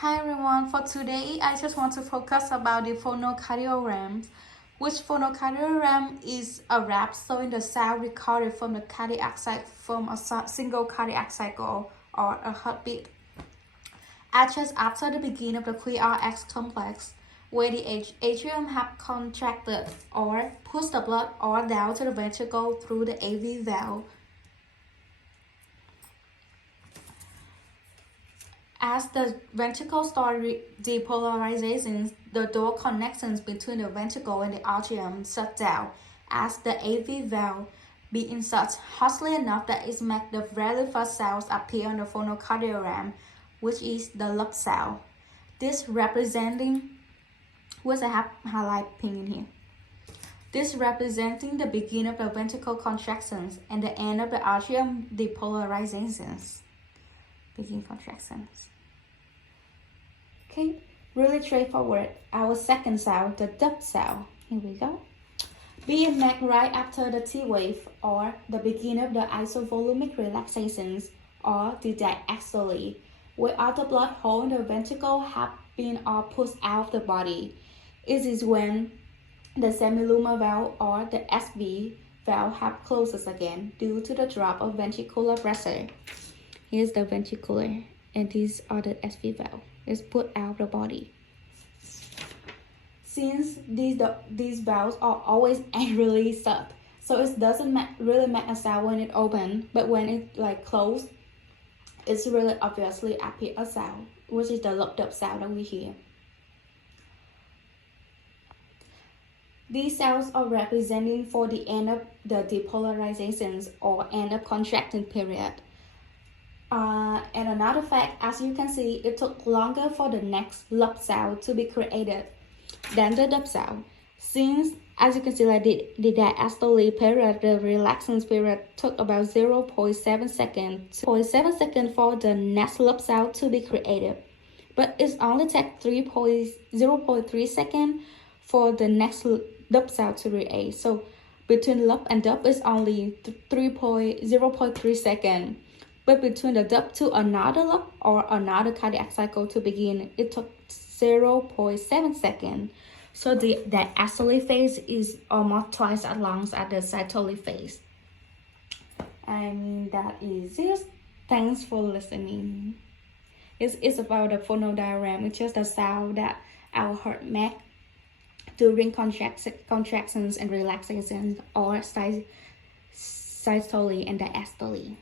Hi everyone, for today I just want to focus about the phonocardiograms, which phonocardiogram is a rap showing the sound recorded from the cardiac cycle from a single cardiac cycle or a heartbeat. Just after the beginning of the QRX complex, where the atrium have contracted or pushed the blood or down to the ventricle through the AV valve. As the ventricle starts depolarization, the door connections between the ventricle and the atrium shut down as the AV valve being shut harshly enough that it makes the very first cells appear on the phonocardiogram, which is the loop cell. This representing, which I have highlight pink in here. This representing the beginning of the ventricle contractions and the end of the atrium depolarizations. Begin contractions. Okay, really straightforward. Our second cell, the dub cell. Here we go. Being made right after the T wave or the beginning of the isovolumic relaxations or the diastole, where all the blood hole in the ventricle have been all pushed out of the body. It is when the semilunar valve or the SV valve have closes again due to the drop of ventricular pressure. Here's the ventricular, and these are the SV valve. It's put out of the body. Since these valves are always angrily shut, so it doesn't really make a sound when it open, but when it closed, it's really obviously appear a sound, which is the locked up sound that we hear. These cells are representing for the end of the depolarizations or end of contracting period. And another fact, as you can see, it took longer for the next loop cell to be created than the dub cell. Since, as you can see, the diastole period, the relaxing period took about 0.7 seconds, 0.7 seconds for the next loop cell to be created. But it only takes 0.3 seconds for the next dub cell to create. So between loop and dub is only 0.3 seconds. But between the dub to another loop or another cardiac cycle to begin, it took 0.7 seconds. So the diastole phase is almost twice as long as the systole phase. I mean, that is it. Thanks for listening. It's about the phonodiagram. It's just the sound that our heart makes during contractions and relaxations or systole and diastole.